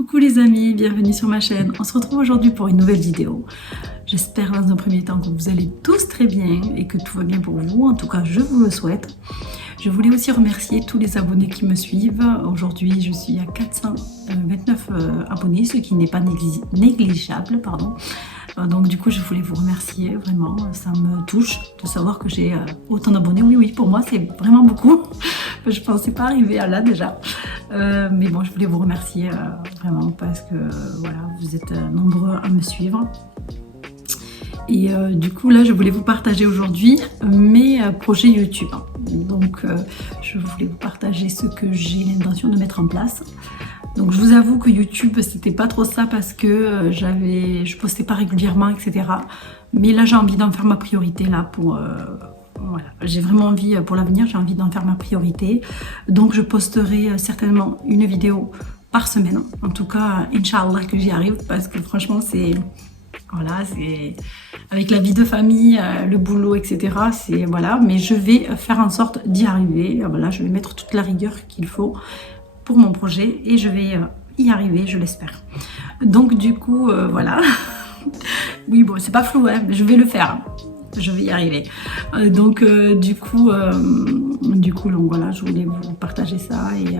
Coucou les amis, bienvenue sur ma chaîne. On se retrouve aujourd'hui pour une nouvelle vidéo. J'espère dans un premier temps que vous allez tous très bien et que tout va bien pour vous. En tout cas, je vous le souhaite. Je voulais aussi remercier tous les abonnés qui me suivent. Aujourd'hui, je suis à 429 abonnés, ce qui n'est pas négligeable, pardon. Donc du coup, je voulais vous remercier, vraiment, ça me touche de savoir que j'ai autant d'abonnés. Oui, pour moi, c'est vraiment beaucoup. Je ne pensais pas arriver à là déjà. Mais bon, je voulais vous remercier vraiment parce que voilà, vous êtes nombreux à me suivre. Et du coup, là, je voulais vous partager aujourd'hui mes projets YouTube. Donc, je voulais vous partager ce que j'ai l'intention de mettre en place. Donc, je vous avoue que YouTube, c'était pas trop ça parce que je postais pas régulièrement, etc. Mais là, j'ai envie d'en faire ma priorité là pour... voilà, j'ai vraiment envie pour l'avenir, j'ai envie d'en faire ma priorité. Donc, je posterai certainement une vidéo par semaine. En tout cas, Inch'Allah que j'y arrive parce que franchement, c'est... Voilà, c'est avec la vie de famille, le boulot, etc. C'est voilà, mais je vais faire en sorte d'y arriver. Voilà, je vais mettre toute la rigueur qu'il faut pour mon projet et je vais y arriver, je l'espère. Donc du coup, voilà. Oui, bon, c'est pas flou, hein, mais je vais le faire. Je vais y arriver. Donc du coup, donc voilà, je voulais vous partager ça et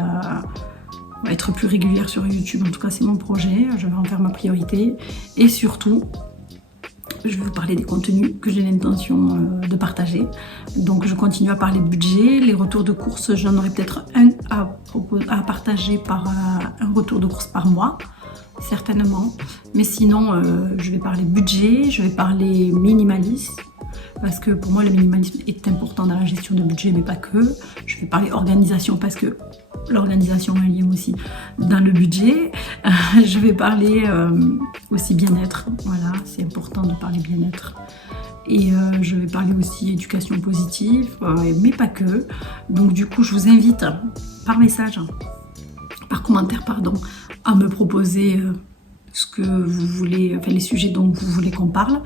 être plus régulière sur YouTube. En tout cas, c'est mon projet. Je vais en faire ma priorité. Et surtout, je vais vous parler des contenus que j'ai l'intention de partager. Donc, je continue à parler budget. Les retours de course, j'en aurai peut-être un à partager par un retour de course par mois, certainement. Mais sinon, je vais parler budget, je vais parler minimalisme. Parce que pour moi, le minimalisme est important dans la gestion de budget, mais pas que. Je vais parler organisation parce que l'organisation est liée aussi dans le budget. Je vais parler aussi bien-être. Voilà, c'est important de parler bien-être. Et je vais parler aussi éducation positive, mais pas que. Donc du coup, je vous invite par message, par commentaire, pardon, à me proposer ce que vous voulez, enfin les sujets dont vous voulez qu'on parle.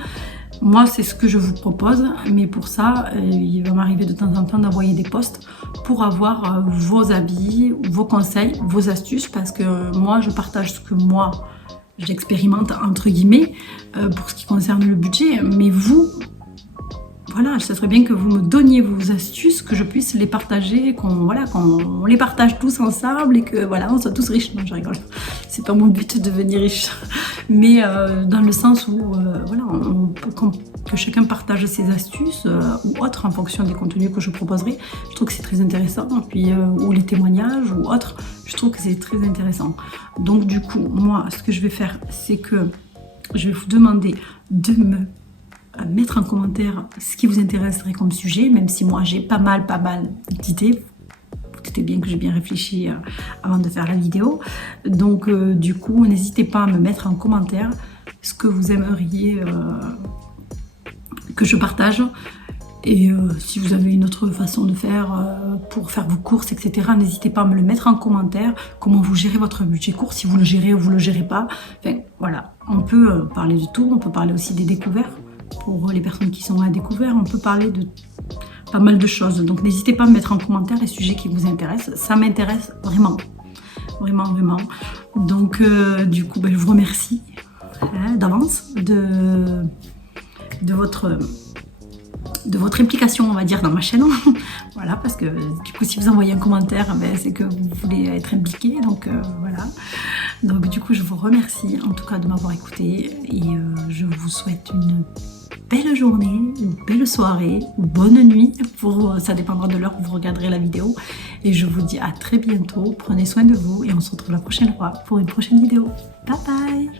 Moi, c'est ce que je vous propose, mais pour ça, il va m'arriver de temps en temps d'envoyer des posts pour avoir vos avis, vos conseils, vos astuces, parce que moi, je partage ce que moi, j'expérimente, entre guillemets, pour ce qui concerne le budget, mais vous... Voilà, ça serait bien que vous me donniez vos astuces, que je puisse les partager, qu'on les partage tous ensemble et que voilà, on soit tous riches. Non, je rigole. C'est pas mon but de devenir riche, mais dans le sens où voilà, que chacun partage ses astuces ou autres en fonction des contenus que je proposerai. Je trouve que c'est très intéressant. Puis ou les témoignages ou autres, je trouve que c'est très intéressant. Donc du coup, moi, ce que je vais faire, c'est que je vais vous demander de me mettre en commentaire ce qui vous intéresserait comme sujet, même si moi j'ai pas mal d'idées. Vous doutez bien que j'ai bien réfléchi avant de faire la vidéo. Donc du coup, n'hésitez pas à me mettre en commentaire ce que vous aimeriez que je partage. Et si vous avez une autre façon de faire pour faire vos courses, etc., n'hésitez pas à me le mettre en commentaire. Comment vous gérez votre budget course, si vous le gérez ou vous le gérez pas. Enfin, voilà, on peut parler de tout, on peut parler aussi des découvertes. Pour les personnes qui sont à découvert, on peut parler de pas mal de choses. Donc n'hésitez pas à me mettre en commentaire les sujets qui vous intéressent. Ça m'intéresse vraiment. Vraiment. Donc du coup, je vous remercie d'avance de votre implication, on va dire, dans ma chaîne. Voilà, parce que du coup, si vous envoyez un commentaire, c'est que vous voulez être impliqué. Donc voilà. Donc du coup, je vous remercie en tout cas de m'avoir écouté et je vous souhaite une belle journée, une belle soirée, une bonne nuit, ça dépendra de l'heure où vous regarderez la vidéo. Et je vous dis à très bientôt, prenez soin de vous et on se retrouve la prochaine fois pour une prochaine vidéo. Bye bye!